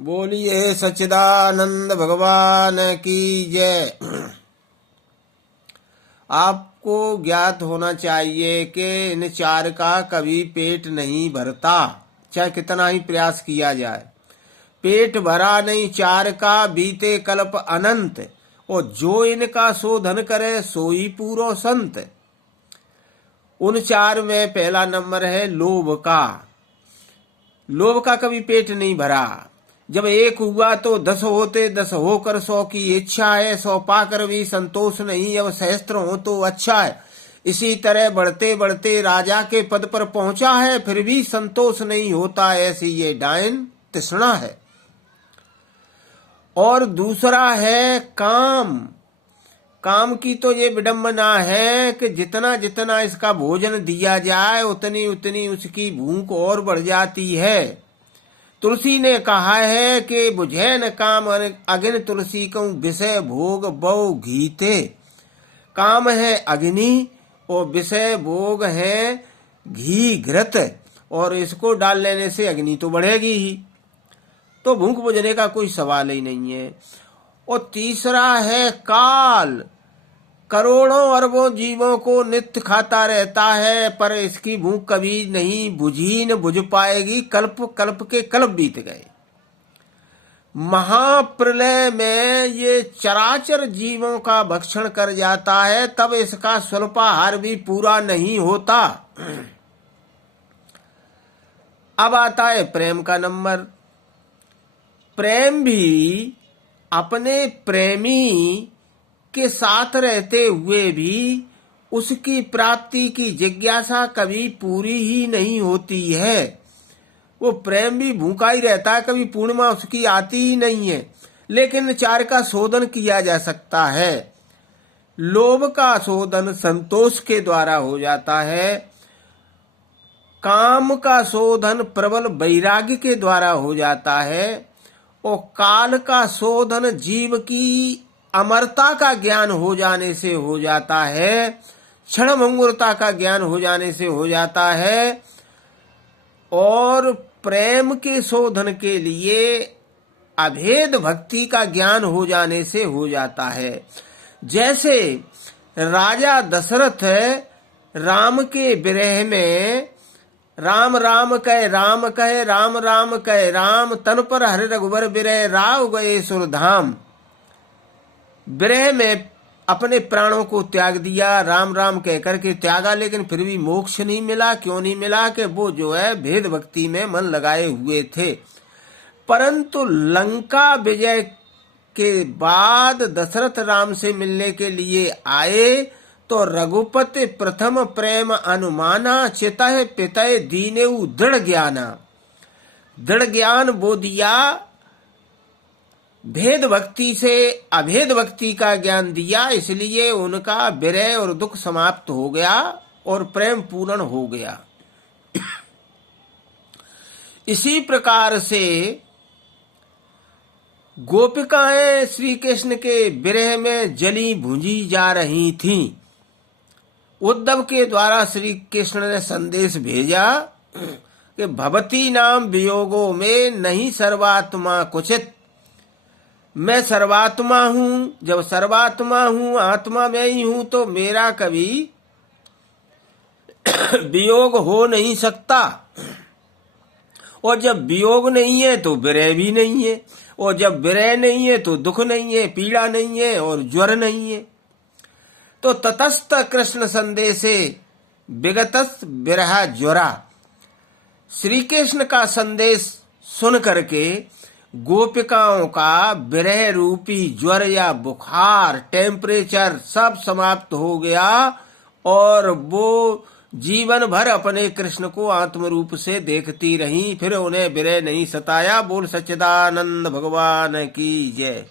बोलिए सच्चिदानंद भगवान की जय। आपको ज्ञात होना चाहिए कि इन चार का कभी पेट नहीं भरता, चाहे कितना ही प्रयास किया जाए। पेट भरा नहीं चार का, बीते कल्प अनंत। और जो इनका शोधन करे सोई पूरो संत। उन चार में पहला नंबर है लोभ का। लोभ का कभी पेट नहीं भरा। जब एक हुआ तो 10 होते, 10 होकर 100 की इच्छा है, 100 पाकर भी संतोष नहीं, अब सहस्त्र हो तो अच्छा है। इसी तरह बढ़ते बढ़ते राजा के पद पर पहुंचा है, फिर भी संतोष नहीं होता, ऐसी ये डायन तृष्णा है। और दूसरा है काम। काम की तो ये विडंबना है कि जितना जितना इसका भोजन दिया जाए उतनी उतनी उसकी भूख और बढ़ जाती है। तुलसी ने कहा है कि बुझे न काम अग्नि तुलसी को विषय भोग बहु घीते। काम है अग्नि और विषय भोग है घी घृत, और इसको डाल लेने से अग्नि तो बढ़ेगी ही, तो भूख बुझने का कोई सवाल ही नहीं है। और तीसरा है काल। करोड़ों अरबों जीवों को नित्य खाता रहता है, पर इसकी भूख कभी नहीं बुझी, न बुझ पाएगी। कल्प कल्प के कल्प बीत गए। महाप्रलय में ये चराचर जीवों का भक्षण कर जाता है, तब इसका स्वल्पाहार भी पूरा नहीं होता। अब आता है प्रेम का नंबर। प्रेम भी अपने प्रेमी के साथ रहते हुए भी उसकी प्राप्ति की जिज्ञासा कभी पूरी ही नहीं होती है। वो प्रेम भी भूखा ही रहता है, कभी पूर्णिमा उसकी आती ही नहीं है। लेकिन चार का शोधन किया जा सकता है। लोभ का शोधन संतोष के द्वारा हो जाता है। काम का शोधन प्रबल वैराग्य के द्वारा हो जाता है। और काल का शोधन जीव की अमरता का ज्ञान हो जाने से हो जाता है। क्षण भंगुरता का ज्ञान हो जाने से हो जाता है। और प्रेम के शोधन के लिए अभेद भक्ति का ज्ञान हो जाने से हो जाता है। जैसे राजा दशरथ राम के विरह में राम राम कह राम कहे, राम राम कह राम, तन पर हरि रघुबर विरह राव गए सुरधाम। विरह में अपने प्राणों को त्याग दिया, राम राम कहकर के त्यागा, लेकिन फिर भी मोक्ष नहीं मिला। क्यों नहीं मिला? कि वो जो है भेद भक्ति में मन लगाए हुए थे। परंतु लंका विजय के बाद दशरथ राम से मिलने के लिए आए तो रघुपति प्रथम प्रेम अनुमाना, चितः पितः दीनेऊ दृढ़ ज्ञाना। दृढ़ वो दिया, भेद भक्ति से अभेद भक्ति का ज्ञान दिया, इसलिए उनका विरह और दुख समाप्त हो गया और प्रेम पूर्ण हो गया। इसी प्रकार से गोपिकाएं श्री कृष्ण के विरह में जली भुंजी जा रही थीं। उद्धव के द्वारा श्री कृष्ण ने संदेश भेजा कि भवती नाम वियोगो में नहीं सर्वात्मा कुचित। मैं सर्वात्मा हूँ, जब सर्वात्मा हूँ, आत्मा में ही हूँ, तो मेरा कभी वियोग हो नहीं सकता। और जब वियोग नहीं है तो विरह भी नहीं है, और जब विरह नहीं है तो दुख नहीं है, पीड़ा नहीं है और ज्वर नहीं है। तो ततस्थ कृष्ण संदेशे विगतस् विरह ज्वरा। श्री कृष्ण का संदेश सुन करके गोपिकाओं का विरह रूपी ज्वर या बुखार, टेम्परेचर सब समाप्त हो गया, और वो जीवन भर अपने कृष्ण को आत्म रूप से देखती रहीं। फिर उन्हें विरह नहीं सताया। बोल सच्चिदानंद भगवान की जय।